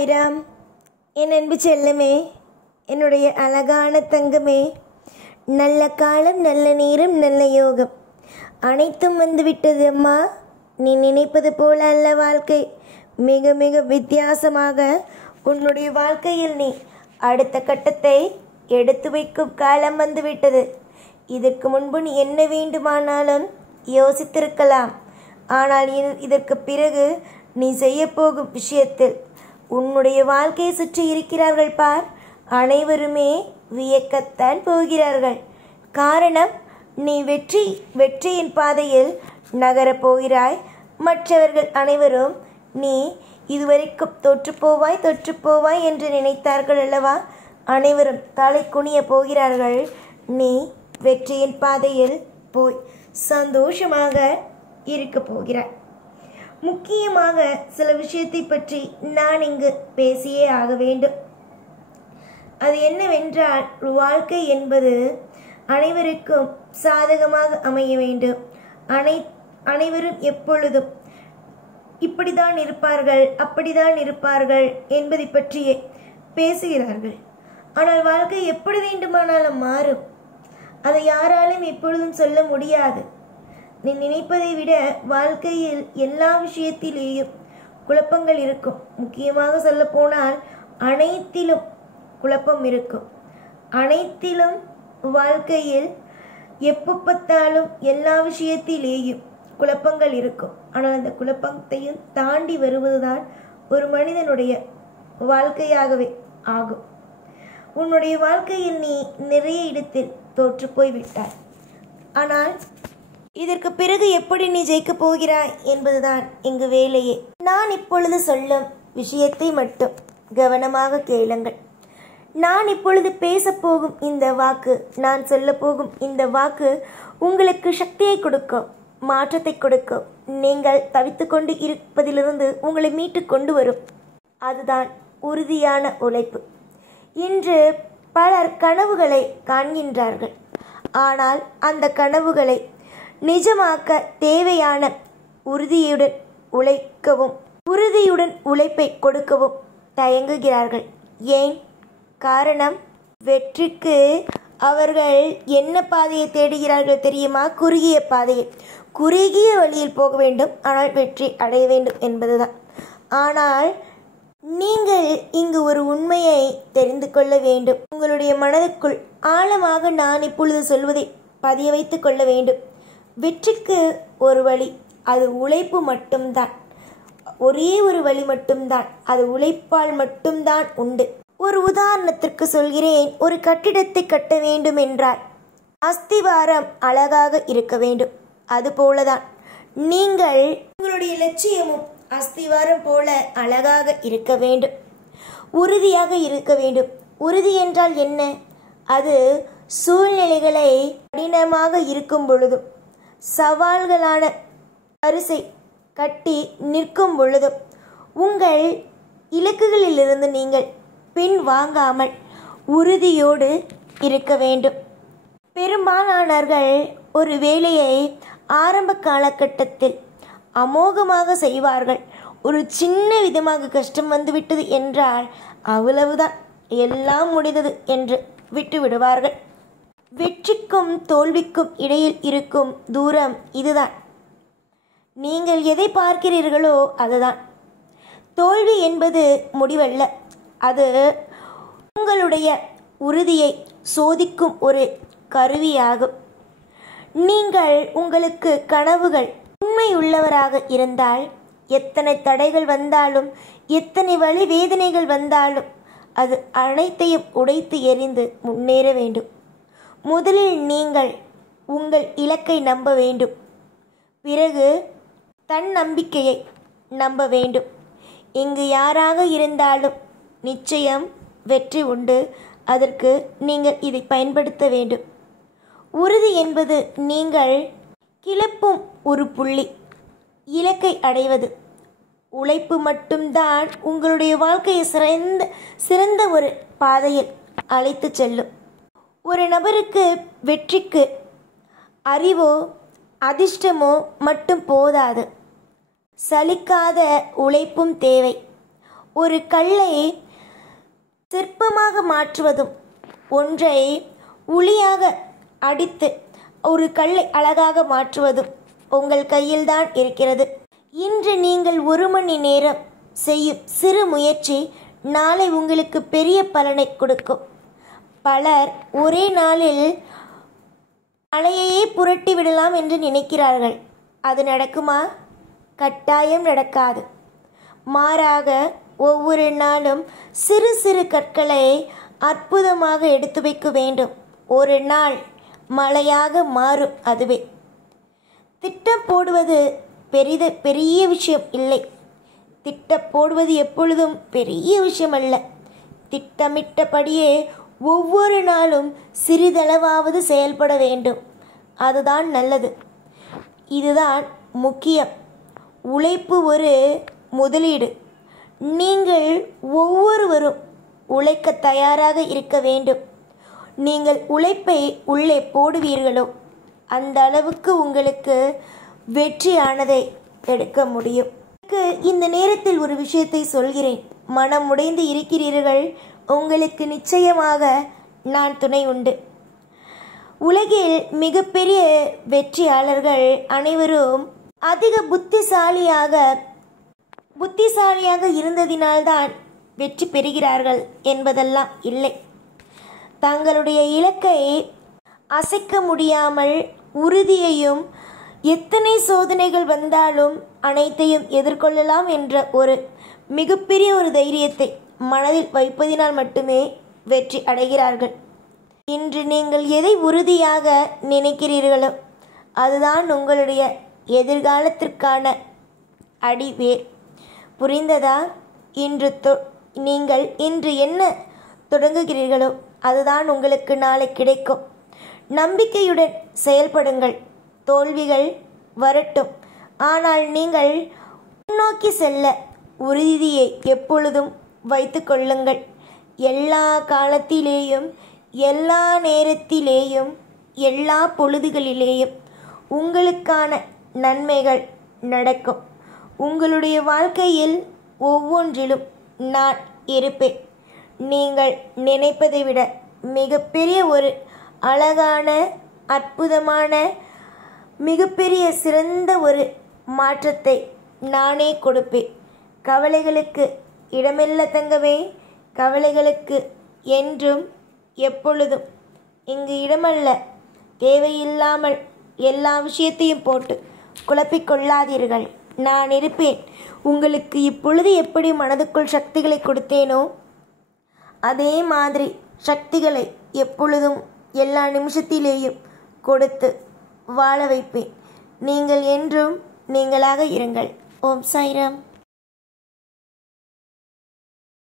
சாய்ராம். என் அன்பு செல்லமே, என்னுடைய அழகான தங்கமே, நல்ல காலம், நல்ல நேரம், நல்ல யோகம் அனைத்தும் வந்துவிட்டது அம்மா. நீ நினைப்பது போல அல்ல வாழ்க்கை. மிக மிக வித்தியாசமாக உன்னுடைய வாழ்க்கையில் நீ அடுத்த கட்டத்தை எடுத்து வைக்கும் காலம் வந்துவிட்டது. இதற்கு முன்பு நீ என்ன வேண்டுமானாலும் யோசித்திருக்கலாம். ஆனால் இதற்கு பிறகு நீ செய்யப்போகும் விஷயத்தில் உன்னுடைய வாழ்க்கையை சுற்றி இருக்கிறார்கள் பார், அனைவருமே வியக்கத்தான் போகிறார்கள். காரணம், நீ வெற்றியின் பாதையில் நகரப் போகிறாய். மற்றவர்கள் அனைவரும் நீ இதுவரைக்கும் தொற்றுப்போவாய் என்று நினைத்தார்கள் அல்லவா? அனைவரும் தலை குனிய போகிறார்கள். நீ வெற்றியின் பாதையில் போய் சந்தோஷமாக இருக்க போகிறாய். முக்கியமாக சில விஷயத்தை பற்றி நான் இங்கு பேசியே ஆக வேண்டும். அது என்னவென்றால், வாழ்க்கை என்பது அனைவருக்கும் சாதகமாக அமைய வேண்டும். அனைவரும் எப்பொழுதும் இப்படிதான் இருப்பார்கள், அப்படிதான் இருப்பார்கள் என்பதை பற்றியே பேசுகிறார்கள். ஆனால் வாழ்க்கை எப்படி வேண்டுமானாலும் மாறும். அதை யாராலும் எப்பொழுதும் சொல்ல முடியாது. நீ நினைப்பதை விட வாழ்க்கையில் எல்லா விஷயத்திலேயும் குழப்பங்கள் இருக்கும். முக்கியமாக சொல்ல போனால் அனைத்திலும் குழப்பம் இருக்கும். அனைத்திலும் வாழ்க்கையில் எப்போ பார்த்தாலும் எல்லா விஷயத்திலேயும் குழப்பங்கள் இருக்கும். ஆனால் அந்த குழப்பத்தையும் தாண்டி வருவதுதான் ஒரு மனிதனுடைய வாழ்க்கையாகவே ஆகும். உன்னுடைய வாழ்க்கையில் நீ நிறைய இடத்தில் தோற்று போய் விட்டாய். ஆனால் இதற்கு பிறகு எப்படி நீ ஜெயிக்கப் போகிறாய் என்பதுதான் இங்கு வேலையே. நான் இப்பொழுது சொல்லும் விஷயத்தை மட்டும் கவனமாக கேளுங்கள். நான் இப்பொழுது பேசப்போகும் இந்த வாக்கு, நான் சொல்ல போகும் இந்த வாக்கு உங்களுக்கு சக்தியை கொடுக்கும், மாற்றத்தை கொடுக்கும். நீங்கள் தவித்துக்கொண்டு இருப்பதிலிருந்து உங்களை மீட்டு கொண்டு வரும். அதுதான் உறுதியான உழைப்பு. இன்று பலர் கனவுகளை காண்கின்றார்கள். ஆனால் அந்த கனவுகளை நிஜமாக்க தேவையான உறுதியுடன் உழைப்பை கொடுக்கவும் தயங்குகிறார்கள். ஏன்? காரணம், வெற்றிக்கு அவர்கள் என்ன பாதையை தேடுகிறார்கள் தெரியுமா? குறுகிய பாதையை, குறுகிய வழியில் போக வேண்டும், ஆனால் வெற்றி அடைய வேண்டும் என்பதுதான். ஆனால் நீங்கள் இங்கு ஒரு உண்மையை தெரிந்து கொள்ள வேண்டும். உங்களுடைய மனதுக்குள் ஆழமாக நான் இப்பொழுது சொல்வதை பதிய வைத்துக் கொள்ள வேண்டும். வெற்றிக்கு ஒரு வழி, அது உழைப்பு மட்டும்தான். ஒரே ஒரு வழி மட்டும்தான், அது உழைப்பால் மட்டும்தான் உண்டு. ஒரு உதாரணத்திற்கு சொல்கிறேன். ஒரு கட்டிடத்தை கட்ட வேண்டும் என்றால் அஸ்திவாரம் அழகாக இருக்க வேண்டும். அதுபோலதான் நீங்கள் உங்களுடைய லட்சியமும் அஸ்திவாரம் போல அழகாக இருக்க வேண்டும், உறுதியாக இருக்க வேண்டும். உறுதி என்றால் என்ன? அது சூழ்நிலைகளை கடினமாக இருக்கும் பொழுதும், சவால்களான வரிசை கட்டி நிற்கும் பொழுதும் உங்கள் இலக்குகளிலிருந்து நீங்கள் பின் வாங்காமல் உறுதியோடு இருக்க வேண்டும். பெரும்பாலானவர்கள் ஒரு வேலையை ஆரம்ப காலகட்டத்தில் அமோகமாக செய்வார்கள். ஒரு சின்ன விதமாக கஷ்டம் வந்துவிட்டது என்றால் அவ்வளவுதான், எல்லாம் முடிந்தது என்று விட்டு விடுவார்கள். வெற்றிக்கும் தோல்விக்கும் இடையில் இருக்கும் தூரம் இதுதான். நீங்கள் எதை பார்க்கிறீர்களோ அதுதான். தோல்வி என்பது முடிவல்ல, அது உங்களுடைய உறுதியை சோதிக்கும் ஒரு கருவியாகும். நீங்கள் உங்களுக்கு கனவுகள் உண்மையுள்ளவராக இருந்தால், எத்தனை தடைகள் வந்தாலும், எத்தனை வலி வேதனைகள் வந்தாலும், அது அனைத்தையும் உடைத்து எறிந்து முன்னேற வேண்டும். முதலில் நீங்கள் உங்கள் இலக்கை நம்ப வேண்டும். பிறகு தன்னம்பிக்கையை நம்ப வேண்டும். இங்கு யாராக இருந்தாலும் நிச்சயம் வெற்றி உண்டு. அதற்கு நீங்கள் இதை பயன்படுத்த வேண்டும். உறுதி என்பது நீங்கள் கிளப்பும் ஒரு புள்ளி, இலக்கை அடைவது. உழைப்பு மட்டும்தான் உங்களுடைய வாழ்க்கையை சிறந்த ஒரு பாதையில் அழைத்து செல்லும். ஒரு நபருக்கு வெற்றிக்கு அறிவோ அதிர்ஷ்டமோ மட்டும் போதாது, சலிக்காத உழைப்பும் தேவை. ஒரு கல்லை சிற்பமாக மாற்றுவதும் ஒன்றை உளியாக அடித்து ஒரு கல்லை அழகாக மாற்றுவதும் உங்கள் கையில்தான் இருக்கிறது. இன்று நீங்கள் 1 மணி நேரம் செய்யும் சிறு முயற்சி நாளை உங்களுக்கு பெரிய பலனை கொடுக்கும். பலர் ஒரே நாளில் மலையையே புரட்டி விடலாம் என்று நினைக்கிறார்கள். அது நடக்குமா? கட்டாயம் நடக்காது. மாறாக ஒவ்வொரு நாளும் சிறு சிறு கற்களை அற்புதமாக எடுத்து வைக்க வேண்டும். ஒரு நாள் மலையாக மாறும். அதுவே திட்டம் போடுவது பெரிய விஷயம் இல்லை. திட்டம் போடுவது எப்பொழுதும் பெரிய விஷயம் அல்ல. திட்டமிட்டபடியே ஒவ்வொரு நாளும் சிறிதளவாவது செயல்பட வேண்டும். அதுதான் நல்லது. இதுதான் முக்கியம். உழைப்பு ஒரு முதலீடு. நீங்கள் ஒவ்வொருவரும் உழைக்க தயாராக இருக்க வேண்டும். நீங்கள் உழைப்பை உள்ளே போடுவீர்களோ அந்த அளவுக்கு உங்களுக்கு வெற்றியானதை எடுக்க முடியும். இந்த நேரத்தில் ஒரு விஷயத்தை சொல்கிறேன். மனம் உடைந்து இருக்கிறீர்கள், உங்களுக்கு நிச்சயமாக நான் துணை உண்டு. உலகில் மிகப்பெரிய வெற்றியாளர்கள் அனைவரும் அதிக புத்திசாலியாக இருந்ததினால்தான் வெற்றி பெறுகிறார்கள் என்பதெல்லாம் இல்லை. தங்களுடைய இலக்கை அசைக்க முடியாமல் உறுதியையும் எத்தனை சோதனைகள் வந்தாலும் அனைத்தையும் எதிர்கொள்ளலாம் என்ற ஒரு மிகப்பெரிய ஒரு தைரியத்தை மனதில் வைப்பதினால் மட்டுமே வெற்றி அடைகிறார்கள். இன்று நீங்கள் எதை உறுதியாக நினைக்கிறீர்களோ அதுதான் உங்களுடைய எதிர்காலத்திற்கான அடிவேர். புரிந்ததா? நீங்கள் இன்று என்ன தொடங்குகிறீர்களோ அதுதான் உங்களுக்கு நாளை கிடைக்கும். நம்பிக்கையுடன் செயல்படுங்கள். தோல்விகள் வரட்டும், ஆனால் நீங்கள் முன்னோக்கி செல்ல உறுதியை எப்பொழுதும் வைத்து கொள்ளுங்கள். எல்லா காலத்திலேயும், எல்லா நேரத்திலேயும், எல்லா பொழுதுகளிலேயும் உங்களுக்கான நன்மைகள் நடக்கும். உங்களுடைய வாழ்க்கையில் ஒவ்வொன்றிலும் நான் இருப்பேன். நீங்கள் நினைப்பதை விட மிகப்பெரிய ஒரு அழகான, அற்புதமான, மிகப்பெரிய சிறந்த ஒரு மாற்றத்தை நானே கொடுப்பேன். கவலைகளுக்கு இடமில்ல தங்கமே. கவலைகளுக்கு என்றும் எப்பொழுதும் இங்கு இடமல்ல. தேவையில்லாமல் எல்லா விஷயத்தையும் போட்டு குழப்பிக்கொள்ளாதீர்கள். நான் இருப்பேன். உங்களுக்கு இப்பொழுது எப்படி மனதுக்குள் சக்திகளை கொடுத்தேனோ அதே மாதிரி சக்திகளை எப்பொழுதும் எல்லா நிமிஷத்திலேயும் கொடுத்து வாழ வைப்பேன். நீங்கள் என்றும் நீங்களாக இருங்கள். ஓம் சாய்ராம்.